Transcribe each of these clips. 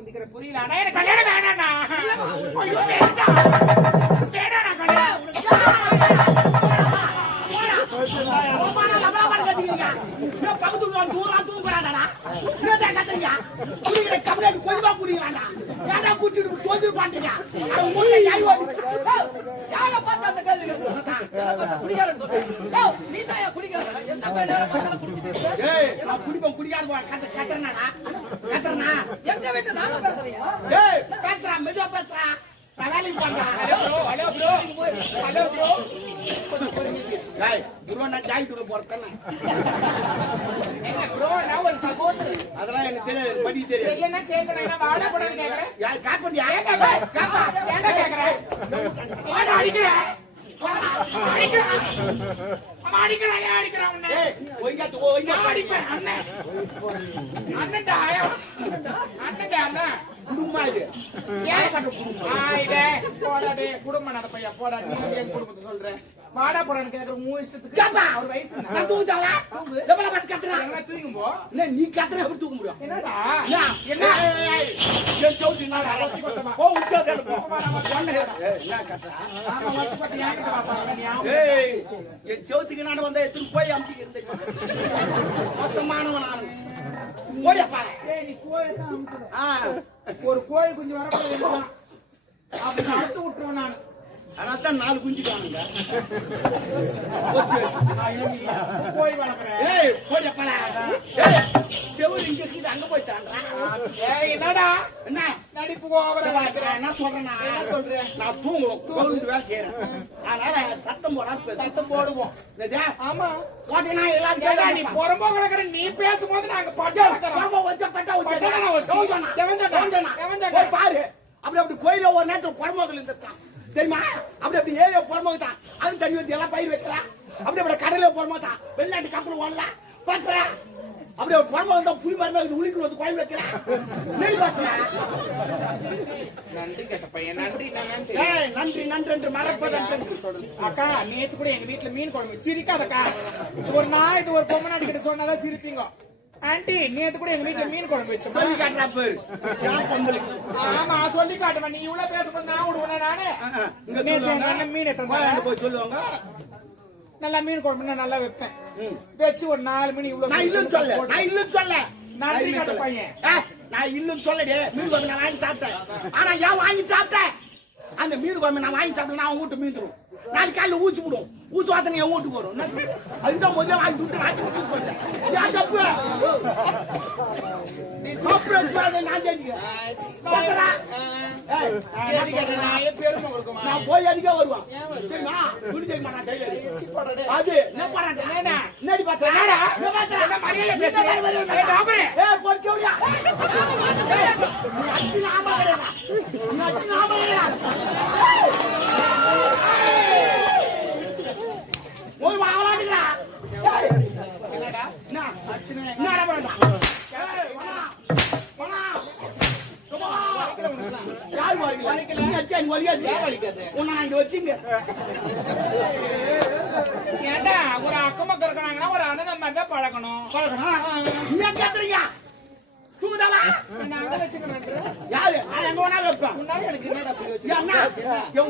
முந்திக்கிற புரியல. ஆனா எனக்கு கல்யாணம் வேணாண்ணா. ஐயோ வேண்டாம். வேணாண்ணா கல்யாணம். போடா லபா பட கத்திங்க. நீ பக்கத்துல வந்து தூங்குறாடா. நீதா கத்துறியா? குடிக்கிற கப்லெட் கொஞ்சமா குடிக்கறாடா. ஏன்டா குடிச்சிட்டு தோந்து பாட்டீங்க? அது முன்ன யாய் ஓடி. யார பார்த்து அந்த கேள்வி கேக்குறா? குடிக்காரன்னு சொல்றேன். டேய் நீ தான் குடிக்கார. எந்த பேரல பார்த்தாலும் குடிச்சிட்டு. ஏய் நான் குடிப்பேன் குடிக்காத கத்தறனாடா. கத்தறனா? எங்க வீட்டு நாங்க பேசுறியா? ஏய் பேசுறா மெதுவா பேசுறா. நான் வேலைக்கு பண்றேன். Hello bro. Hello bro. ஏய் ப்ரோ நான் ஜாயிட்டு போறேன். என்ன ப்ரோ நான் ஒரு சகோதரன். அதெல்லாம் எனக்கு தெரியாது. படி தெரியாது. தெரியலன்னா கேக்குறேன். நான் வாடா போடான்னு கேக்குறேன். யார் காப்பண்டியா? காப்பா ஏன்டா கேக்குறேன்? ஏன்டா அடிக்கிறேன்? அடிக்கிறான். அவன் அடிக்கிறான். ஏன் அடிக்கிறான் உன்னை? ஏய் ஒய்யா அடிப்பேன் அண்ணன். அண்ணன்டா அண்ணன்டா அண்ணன். குடும்பமா இது. ஏன் கண்டு இதே போடா டே குடும்பம் நடப்பையா போடா நீ என் குடும்பத்தை சொல்ற வாடா போடான்னு கேக்குற மூணு இஷ்டத்துக்கு கேப்பா அவர் வயசு நான் தூங்குறேன். டபுளா பட் கத்துறா. என்ன தூங்கும் போ என்ன நீ கத்துற எப்படி தூங்க முடியும்? என்னடா என்ன ஏய் ஜோதி நான் போ உச்சதல போ. என்ன கத்துறா? ஆமா வந்து பத்தி யார்கிட்ட பாப்பாங்க நீ ஏய் என் ஜோதிக்கு நான் வந்தா எதுக்கு போய் அம்மிக்கு இருந்தேன். மொத்தமானவன் நான். ஓடியா பாரு. ஏய் நீ கோழி தான் அமுக்குற ஒரு கோழி குஞ்சு வரப்போகுது அப்படி அறுத்து விட்டுருவேன் நான் அதான் 4 குஞ்சு காணுங்க. கோழி வளர்க்குறேன் ஏய் ஓடியா பாரு. ஏய் செவுரு இங்க இருக்குது அங்க போய் தாண்டா. ஏய் என்னடா என்ன நடிப்பு ஓவரா பாக்குறேன் என்ன சொல்றேன்னா என்ன சொல்ற நான் தூங்குறோம் வேலை செய்யறேன். அதனால சத்தம் போடாம சத்தம் போடுவோம் ஆமா போட்டீங்கன்னா எல்லாரும் ஏடா நீ பொறம்போ கிடக்குற நீ பேசும்போது நாங்க பட்டா பொறம்போ வச்ச பாரு. அப்படி கோயில ஒரு நேரத்துல பொறம்போகள் இருந்தான் தெரியுமா? அப்படி ஏரியா பொறம்போக தான் அது தண்ணி வந்து எல்லாம் பயிர் வைக்கலாம். அப்படி கடல பொறம்போக தான் வெளிநாட்டு கப்பல் ஓடலாம் பாக்குற. அப்படி ஒரு பொறம்போக தான் புலி மரமாக உளிக்கு வந்து கோயில் வைக்கிறேன். நெல் பாசுற நன்றி கேட்ட பையன் நன்றி நன்றி நன்றி நன்றி என்று மறப்பதன் அக்கா நேத்து கூட எங்க வீட்டுல மீன் குழம்பு சிரிக்காதக்கா. ஒரு நாய் இது ஒரு பொம்மை நாட்டுக்கிட்ட சொன்னாதான் சிரிப்பீங்க. ஆண்டி நேத்து கூட எங்க வீட்டுல மீன் குழம்பு வச்சோம். சொல்லி காட்டுறா பேரு. ஆமா சொல்லி காட்டுவேன். நீ இவ்வளவு பேசும்போது நான் விடுவேன் நானு. மீன் போய் சொல்லுவாங்க. நல்லா மீன் குழம்பு நல்லா வைப்பேன். வச்சு ஒரு 4 மணி இவ்வளவு நான் இல்லன்னு சொல்ல நன்றி காட்ட பையன். நான் இல்லன்னு சொல்லடே. மீன் குழம்பு நான் வாங்கி சாப்பிட்டேன். ஆனா ஏன் வாங்கி சாப்பிட்டேன்? அந்த மீன் குழம்பு நான் வாங்கி சாப்பிட்டேன். நான் வீட்டு மீன் தரும். நாளைக்கு காலையில் ஊச்சி விடும். ஊச்சி வாத்தனை என் வீட்டுக்கு வரும். அதுதான் முதல்ல வாங்கி விட்டு நான் போட்டேன். ஏன் தப்பு? நான் போய் அடிக்க வருவான். அது என்ன பண்ணி ஒரு வாங்கலாட்டுங்களா? ஏண்டா ஒரு அக்கம் பக்கம் இருக்கிறாங்கன்னா ஒரு அண்ணன் மாதிரி தான் பழக்கணும்.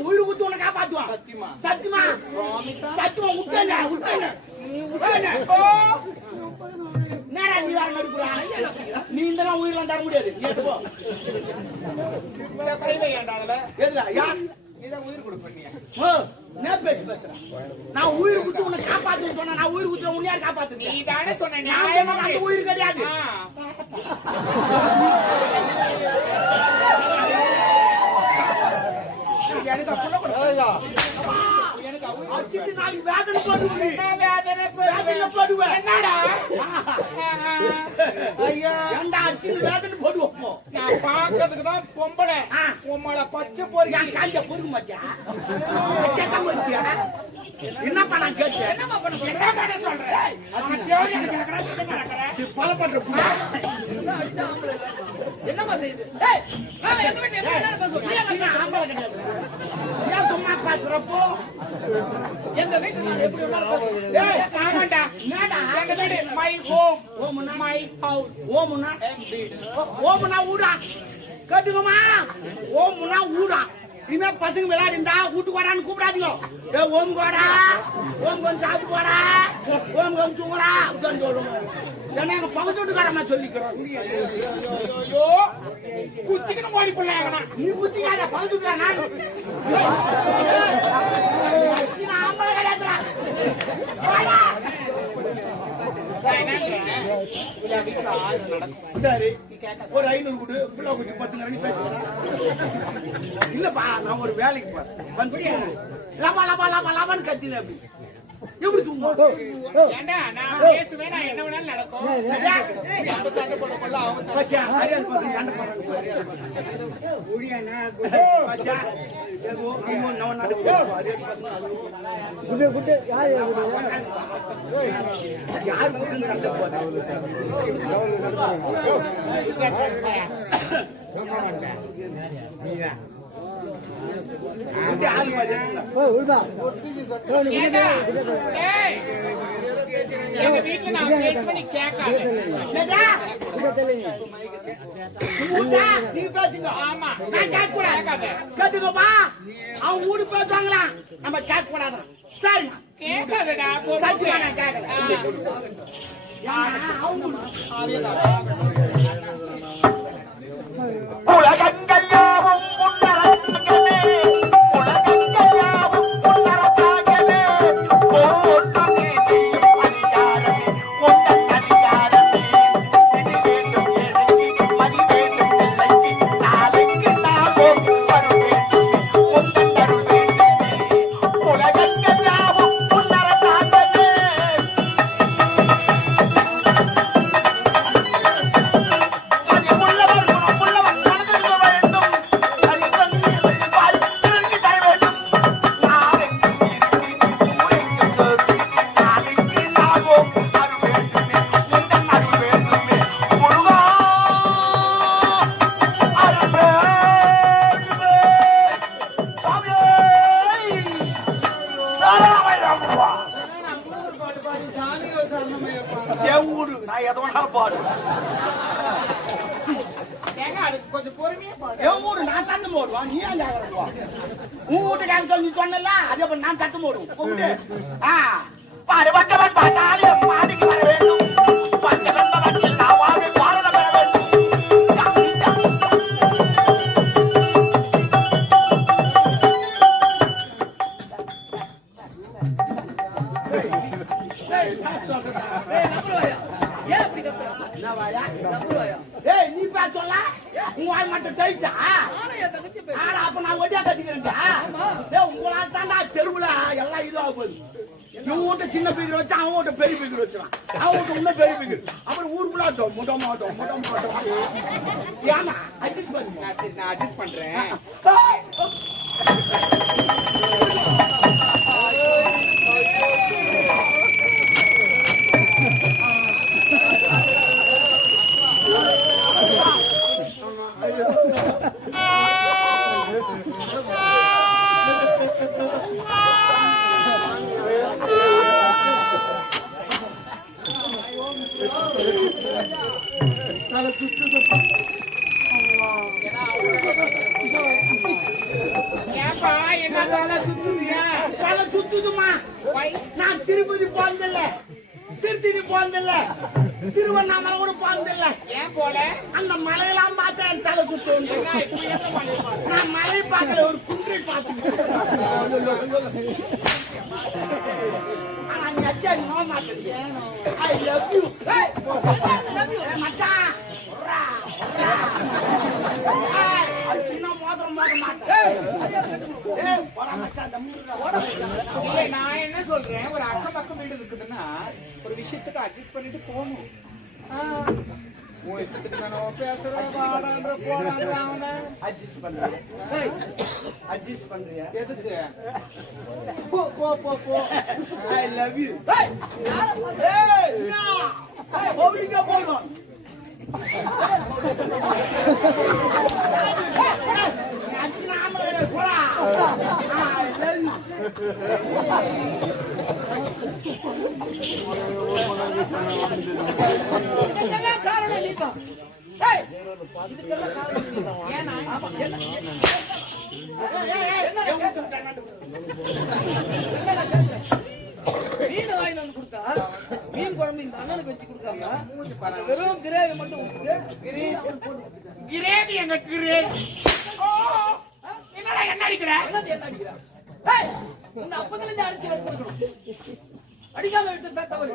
உயிர் ஊத்து உன்னை காப்பாத்துவான். சத்தியமா சத்தியமா விட்டேன். என்னடா நீ வேற நடிப்புறா? நீ இந்த உயிரெல்லாம் தர முடியாது. உயிர் கொடுப்பீங்க. நான் உயிர் குத்து உன்னை காப்பாத்து சொன்ன. நான் உயிர் குத்துற உன்னை யார் காப்பாத்து? நீ தானே சொன்ன. அந்த உயிர் கிடையாது. அடிச்சுட்டு நாளைக்கு வேதனை போடுவேன். என்னடா ஐயா ஏண்டா அடிச்சுட்டு வேதனை போடுவோம்? நான் பாக்குறதுக்கு தான் பொம்பளை. உம்மள பச்சை போறீங்க. என் காலிய பொறுக்க மாட்டியா? என்னப்பா நான் கேட்டு என்ன பண்ண சொல்றேன்? பல பண்ற என்னமா செய்யுது? சும்மா பேசுறப்போ எங்க வீட்டுக்கு நான் எப்படி மை ஹோம் மை ஹவுஸ் ஓமுன்னா ஊடா கட்டுக்குமா ஓம்னா ஊடா இனிமே பசங்க விளையாடிந்தா வீட்டுக்கு வாடான்னு கூப்பிடாதீங்க ஏ ஓம் கோடா ஓம் கொஞ்சம் சாப்பிட்டு போடா ஓம் கொஞ்சம் தூங்குடா அப்படின்னு சொல்லுவோம் ஏன்னா எங்க பக்கத்து வீட்டுக்காரமா சொல்லிக்கிறோம் ஐயோ குத்திக்கணும் ஓடி போடலாம் நீ குத்திக்காத பக்கத்து வீட்டுக்காரன் ஆம்பளை கிடையாதுடா சரி ஒரு 500 கொடு புள்ள குச்சி 10 மணி பேசுறேன் இல்லப்பா நான் ஒரு வேலைக்கு போறேன் வந்து லபா லபா லபா லபான்னு கத்தின அப்படி எப்படி தூங்க ஏண்டா நான் பேசுவேன் நான் என்ன வேணாலும் நடக்கும் சண்டை போடுறாங்க யாரு சண்டை எங்க வீட்டுல நான் பேசுவேன் கேட்காது நீ பேசுங்க ஆமா நான் கேட்க கூடாது கேட்டுக்கோப்பா அவன் ஊடு பேசுவாங்களா நம்ம கேட்க கூடாது சரிம்மா கேட்காதடா சத்தியமா நான் கேட்கறேன் உலகங்கள்யாவும் உன்னரங்கமே உலகங்கள்யாவும் உன்னரங்கமே ஒவ்வொரு நீதியும் அதிகாரமே உன்னன் அதிகாரமே இது வேண்டும் எனக்கு மதி வேண்டும் பிள்ளைக்கு நாளைக்கு நாமும் வர வேண்டும் உன்னன் அருள் வேண்டுமே உலகங்கள்யாவும் உன்னரங்கமே நான் எதை வேணா பாடு ஏங்க அதுக்கு கொஞ்சம் பொறுமையா பாடு என் ஊரு நான் தட்டு போடுவான் நீ ஏன் கேக்குறப்பா உன் வீட்டுக்காரங்க சொல்லி சொன்னல அதே போல நான் தட்டு போடுவோம் கூப்பிட்டு பாடுபட்டவன் பார்த்தாலே மாடிக்கு வர வேண்டும் பஞ்சவன் நான் வாழ்வை பாரத பெற வேண்டும் ஏன் அப்படி கத்துற நம்புவாயா ஏய் நீ பா சொல்ல உன் வாய் மட்டும் டைட்டா நானும் என் தங்கச்சி பேச ஆனா அப்ப நான் ஒடியா கட்டிக்கிறேன்டா ஏய் உங்களால தான்டா தெருவுல எல்லாம் இதுவா போகுது இவன் வீட்டு சின்ன பீக்கர் வச்சு அவன் வீட்டு பெரிய பீக்கர் வச்சுறான் அவன் வீட்டு இன்னும் பெரிய பீக்கர் அப்புறம் ஊருக்குள்ள முட்டை மாட்டோம் ஏமா அட்ஜஸ்ட் பண்ணு நான் அட்ஜஸ்ட் பண்றேன் ஏப்பா என்ன சுத்துறியா தலை சுத்துதுமா நான் திருப்பதி போனதில்ல திருத்தணி போனதில்ல திருவண்ணாமலை கூட போனதில்ல ஏன் போல அந்த மலையெல்லாம் பார்த்தா என் தலை சுத்து என்ன இப்படி என்ன பண்ணிருப்பாங்க நான் மலை பார்க்கல ஒரு குன்றை பார்த்து ஆனா நீ அச்சா நோ மாட்டேன் ஐ லவ் யூ மச்சான் சின்ன மோதிரம் மோத மாட்டேன் போடா மச்சான் இல்ல நான் என்ன சொல்றேன் ஒரு அக்கம் பக்கம் வீடு இருக்குதுன்னா ஒரு விஷயத்துக்கு அட்ஜஸ்ட் பண்ணிட்டு போகணும் உன் இஷ்டத்துக்கு நான் பேசுறேன் வாடான்ற போடான்ற அட்ஜஸ்ட் பண்றேன் அட்ஜஸ்ட் பண்றியா எதுக்கு போ போ போ போ ஐ லவ் யூ ஏய் ஏய் பப்ளிக்கா போறோம் அச்சினா ஆமல போடா ஐ லவ் யூ இதுக்கெல்லாம் காரணம் நீதான் ஏய் இதுக்கெல்லாம் காரணம் நீதான் ஏன்னா ஆமா என்ன மீன் வாங்கிட்டு வந்து கொடுத்தா மீன் குழம்பு இந்த அண்ணனுக்கு வச்சு கொடுக்காம வெறும் கிரேவி மட்டும் கிரேவி எங்க கிரேவி என்னடா என்ன அடிக்கிற என்ன அடிக்கிறா உன்னை அப்பதிலிருந்து அடிச்சு வளர்த்துருக்கணும் அடிக்காம விட்டு தவறு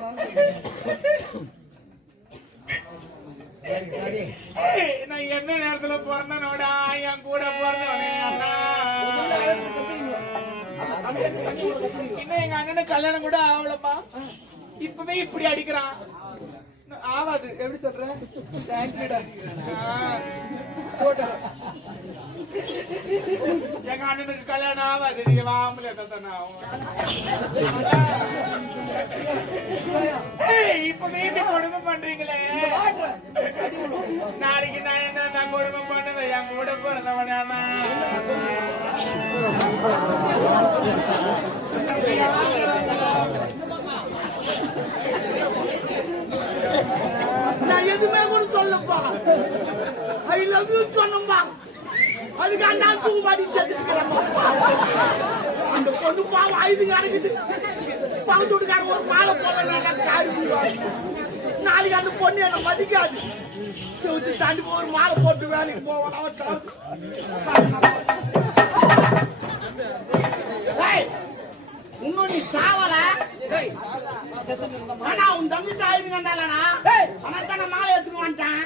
நான் என்ன நேரத்துல பிறந்தனோடா என் கூட பிறந்தவனே அண்ணா இன்னும் எங்க அண்ணனுக்கு கல்யாணம் கூட ஆகலப்பா இப்பவே இப்படி அடிக்கிறான் ஆவாது எப்படி சொல்ற எங்க அண்ணனுக்கு கல்யாணம் ஆகாது நீங்க வாமல இப்பவே கொடுமை பண்றீங்களே நாளைக்கு நான் என்ன கொடுமை பண்ணது என் கூட பிறந்தவனா நான் எதுவுமே கூட சொல்லப்பா ஐ லவ் யூ சொன்னப்பா அதுக்கு அந்த தூக்கு மாட்டி சேர்த்துக்கிறேன் அந்த பொண்ணு பாவம் ஐந்து கணக்குது பக்கத்து வீட்டுக்காரன் ஒரு மாலை போடல காரி நாளைக்கு அந்த பொண்ணு என்ன மதிக்காது செவுத்து தாண்டி ஒரு மாலை போட்டு வேலைக்கு போவான் இன்னும் நீ சாவல ஆனா உன் தம்பி தாயின்னு கண்டாலனா ஆனா தானே மாலை எடுத்துட்டு வந்துட்டேன்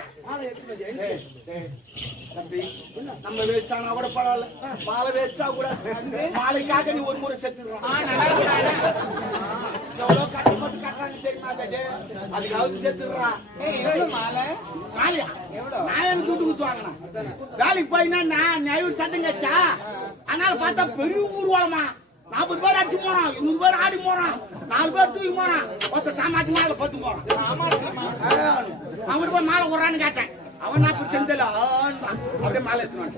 நம்ம வேஸ்டானா கூட பரவாயில்ல மாலை வேஸ்டா கூட மாலைக்காக நீ ஒரு முறை செத்துடுறான் எவ்வளவு கஷ்டப்பட்டு கட்டுறாங்க தெரியுமா அதுக்காவது செத்துடுறான் மாலையா நான் எனக்கு துட்டு குத்துவாங்கண்ணா வேலைக்கு போயினா நான் நைவர் சட்டம் கச்சா அதனால பார்த்தா பெரிய ஊர்வலமா 40 பேர் அடிச்சு போறான் 100 பேர் ஆடி போறான் 4 பேர் தூக்கி போறான் ஒருத்த சாமாத்தி மாலை 10 போறான் அவன் போய் மாலை விடுறான்னு கேட்டேன் அவன் நான் இப்ப செந்தல அப்படியே மாலை எடுத்துவான்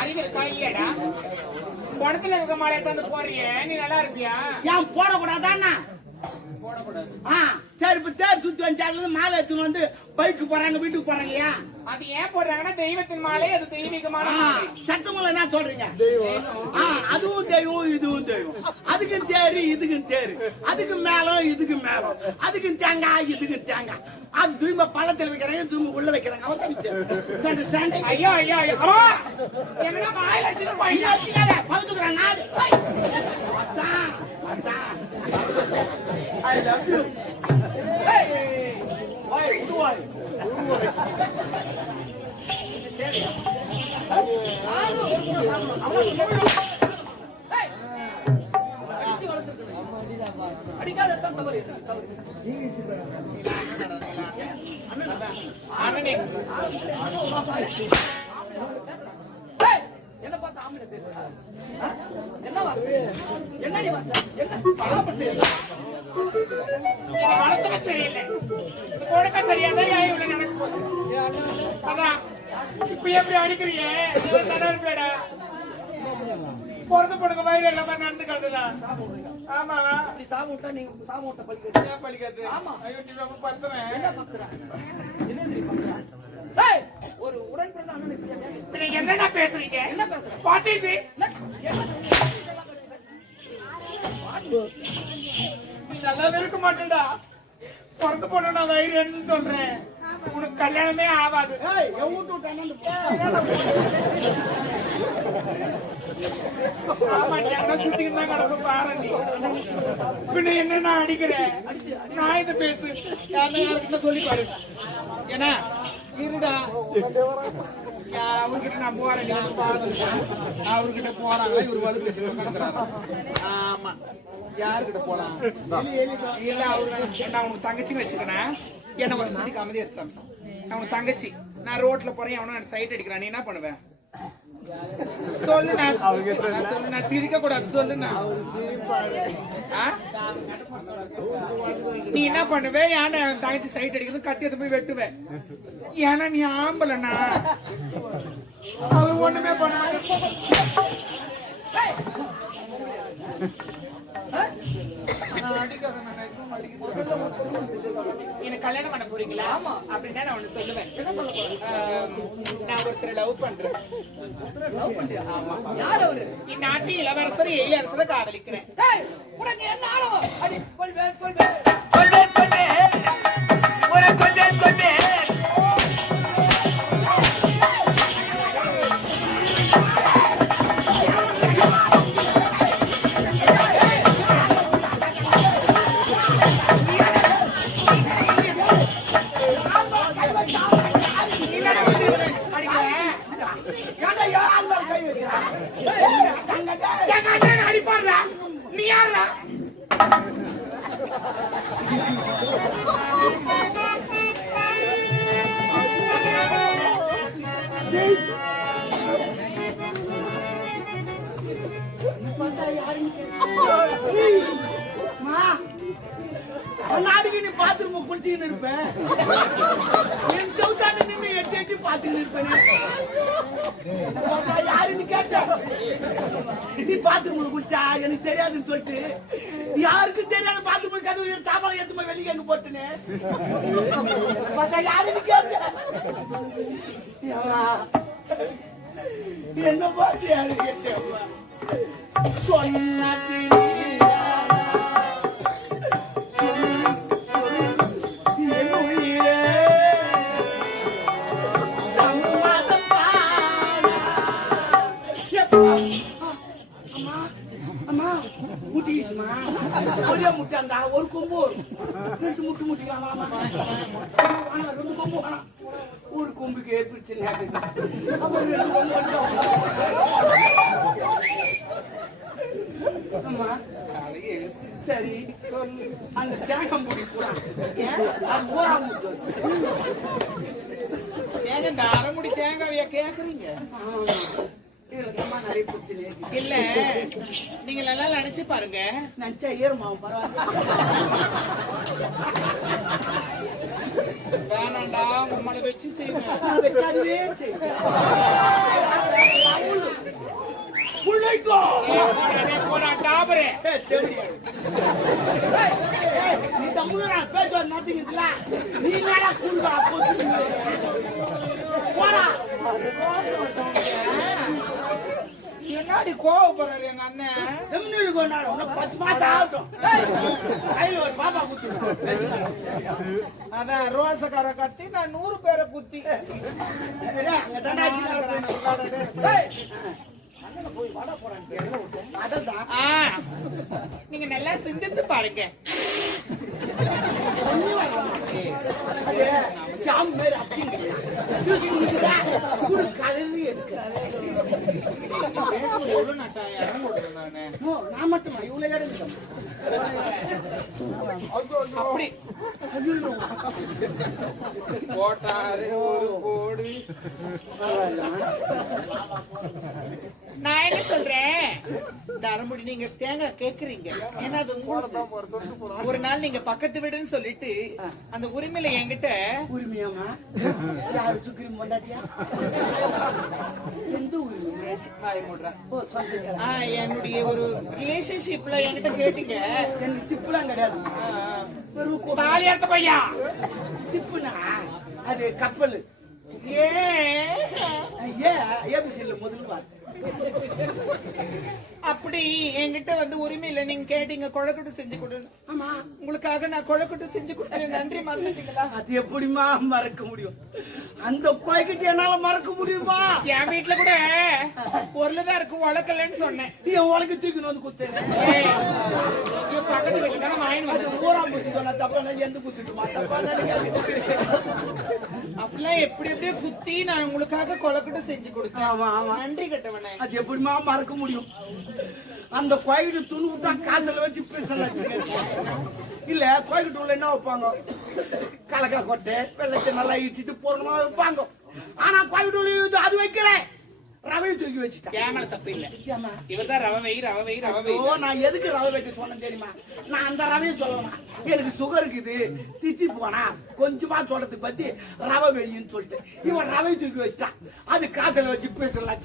அறிவியல் காயிலடா படத்துல இருக்க மாலை எடுத்து வந்து போறியே நீ நல்லா இருப்பியா ஏன் போடக்கூடாதாண்ணா சரி இப்ப தேர் சுத்தி வந்து மாலை எடுத்துன்னு வந்து பைக்கு போறாங்க வீட்டுக்கு போறாங்க ஏன் அது ஏன் போடுறாங்கன்னா தெய்வத்தின் மாலை அது தெய்வீகமான சத்தமல்ல என்ன சொல்றீங்க அதுவும் தெய்வம் இதுவும் தெய்வம் அதுக்கும் தேரு இதுக்கும் தேரு அதுக்கு மேலும் இதுக்கு மேலும் அதுக்கும் தேங்காய் இதுக்கும் தேங்காய் அது திரும்ப பழத்தில் வைக்கிறாங்க திரும்ப உள்ள வைக்கிறாங்க அவன் ஐயோ ஐயோ என்ன மாலை வச்சுக்காத பகுத்துக்கிறான் நாடு I love you. Hey! Why? Why? அடிக்காத தவறு என்ன பார்த்தா ஆம்பளை பேரு என்னவா என்னடி வளர்த்தவே தெரியல கொடுக்க சரியாதான் எனக்கு அதான் இப்ப எப்படி அடிக்கிறீங்க பேடா பிறந்த பொண்ணுங்க வயிறு எல்லாமே நடந்துக்காதுடா ஆமா அப்படி சாம விட்டா நீங்க சாம விட்ட பழிக்கிறது பழிக்காது ஆமா ஐயோ நீ ரொம்ப பத்துறேன் என்ன பத்துறேன் ஒரு உடன் பிறந்த அண்ணன் என்னடா பேசுறீங்க என்ன பேசுறேன் பாட்டி இது நீ நல்லாவே இருக்க மாட்டேடா பிறந்த பொண்ணு நான் வயிறு எடுத்து சொல்றேன் உனக்கு கல்யாணமே ஆகாது ஆமா நீ என்ன சுத்திக்கிட்டு தான் கிடப்ப பாரு நீ பின்ன என்ன நான் அடிக்கிறேன் நான் இதை பேசு யாருக்கிட்ட சொல்லி பாரு ஏன்னா இருடா அவர்கிட்ட நான் போறேன் அவர்கிட்ட போறாங்க இவர் வலு பேசுறாரு ஆமா யாருக்கிட்ட போலாம் இல்ல அவரு நான் உனக்கு தங்கச்சின்னு வச்சுக்கிறேன் என்ன ஒரு தண்ணிக்கு அமைதியா சாமி நான் உனக்கு தங்கச்சி நான் ரோட்ல போறேன் அவனும் நான் சைட் அடிக்கிறான் நீ என்ன பண்ணுவேன் சொல்லு நான் சிரிக்க கூடாது சொல்லு நீ என்ன பண்ணுவேன் ஏன்னா தங்கச்சி சைட் அடிக்கிறது கத்தி போய் வெட்டுவேன் ஏன்னா நீ ஆம்பலண்ணா அவர் ஒண்ணுமே பண்ணாது எனக்கு கல்யாணம் பண்ண போறீங்களா? ஆமா. அப்படின்னா நான் ஒண்ணு சொல்லுவேன். என்ன சொல்ல போற? நான் ஒருத்தரை லவ் பண்றேன். லவ் பண்றியா? யார் அவரு? இந்நாட்டு இளவரசர் எழிலரசரை காதலிக்கிறேன். டேய், உனக்கு என்ன ஆளவம்? அடி கொள்வேன் கொள்வேன். சொல்வேன் சொல்வேன் ஒரு சொல்வேன் சொல்வேன் ஏன்டா யார் மேல கை வைக்கிறா? எங்க அண்ணன் அடிப்பாருடா. நீ யாருடா? நாளைக்கு நீ பாத்ரூம் குளிச்சுக்கிட்டு இருப்பேன். என் சவுத்தாண்டி நின்று எட்டி எட்டி பாத்துக்கிட்டு இருப்பேன். யாருன்னு கேட்ட நீ பாத்ரூம் குளிச்சா எனக்கு தெரியாதுன்னு சொல்லிட்டு யாருக்கும் தெரியாத பாத்ரூம் கதவு தாப்பாளம் எடுத்து போய் வெளியே எங்க போட்டுன்னு பார்த்தா யாருன்னு கேட்ட என்ன பார்த்து யாரு கேட்ட சொன்னது ஒரே முட்டாண்டா ஒரு கொம்பு ரெண்டு முட்டு முட்டிக்கலாம் ரெண்டு கொம்பு ஒரு கொம்புக்கு ஏற்படுச்சு அம்மா சரி அந்த தேங்காய் மூடி போறான் அது ஊரா முட்டு ஏங்க இந்த அரைமுடி தேங்காவையா கேக்குறீங்க? நிறைய பிரச்சனை இல்ல, நீங்க நல்லா நினைச்சு பாருங்க. நினைச்சா ஏறுமாவும் பரவாயில்ல வேணாண்டா, உங்களை வச்சு செய்வேன். நான் வைக்காதவே செய்வேன் போடா டாபரே. நீ தமிழா பேசுவது மாத்தீங்கல்ல நீ மேல கூண்டா போடா என்னடி கோவப்படுறாரு எங்க அண்ணன்? தமிழ் கொண்டாடும் இன்னும் 10 மாசம் ஆகட்டும் கையில் ஒரு பாப்பா குத்து அதான் ரோசக்கார கட்டி நான் 100 பேரை குத்தி. அங்க தண்டாச்சு நீங்க நல்லா சிந்தித்து பாருங்க. நான் மட்டுமா இவ்வளவு இடம் அப்படி போட்டாரு ஒரு கோடு. நான் என்ன சொல்றேன், தரமுடி நீங்க தேங்காய் கேக்குறீங்க. ஏன்னா அது உங்களுக்கு ஒரு நாள் நீங்க பக்கத்து வீடுன்னு சொல்லிட்டு அந்த உரிமையில என்கிட்ட உரிமையாமா யாரு சுக்ரீம் கொண்டாட்டியா எந்த உரிமை என்னுடைய ஒரு ரிலேஷன்ஷிப்ல என்கிட்ட கேட்டீங்க. எனக்கு சிப்புலாம் கிடையாது தாலி அறுத்த பையா சிப்புனா அது கப்பல் ஏபிசில முதல்ல அப்படி என்கிட்ட வந்து உரிமை இல்ல. நீங்க கேட்டீங்க கொழக்கட்டு செஞ்சு கொடு. ஆமா உங்களுக்காக நான் கொழக்கட்டு செஞ்சு கொடுத்தேன். நன்றி மறந்துட்டீங்களா? அது எப்படிமா மறக்க முடியும்? அந்த கோய்கிட்ட என்னால மறக்க முடியுமா? என் வீட்டுல கூட பொருள்தான் இருக்கு, உழக்கலன்னு சொன்னேன். நீ உலக தூக்கின்னு வந்து குத்தேன் பக்கத்து வீட்டுல வாங்கி வந்து ஊராம் குத்தி சொன்னா தப்பா எந்த குத்திட்டுமா தப்பா அப்படிலாம் எப்படி எப்படியோ குத்தி நான் உங்களுக்காக கொழக்கட்டு செஞ்சு கொடுத்தேன். ஆமா ஆமா நன்றி கட்டவனே. அது எப்படிமா மறக்க முடியும்? அந்த கோயிட்டு துணு விட்டா காதல வச்சு பேசலாம். இல்ல கோயிட்டு உள்ள என்ன வைப்பாங்க? கலக்கா கொட்டை வெள்ளத்தை நல்லா இடிச்சிட்டு போடணுமா வைப்பாங்க. ஆனா கோயிட்டு அது வைக்கிறேன் ரவை தூக்கி வச்சுட்டேன். கேமரா தப்பு இல்ல, இவர்தான் ரவை வை ரவை வை ரவை வை. நான் எதுக்கு ரவை வைக்க சொன்னேன் தெரியுமா? நான் அந்த ரவையை சொல்லலாம். எனக்கு சுகர் இருக்குது தித்தி போனா கொஞ்சமா சொல்றது பத்தி ரவை வெயின்னு சொல்லிட்டு இவன் ரவை தூக்கி வச்சுட்டான். அது காசுல வச்சு பேசலாம்.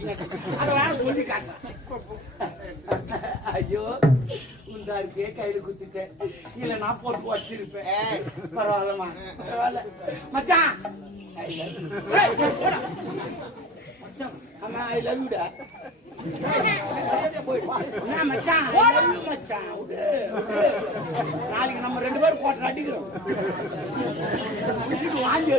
அதை வேற சொல்லி காட்டுறான். ஐயோ இந்த இருக்கே கையில குத்திட்டேன் இல்ல நான் போட்டு வச்சிருப்பேன் பரவாயில்லமா பரவாயில்ல மச்சான் அம்மா ஐ லவ் யூ டா என்ன மச்சான் மச்சான் நாளைக்கு நம்ம 2 பேரும் கோட்டை அடிக்கிறோம் வாங்கி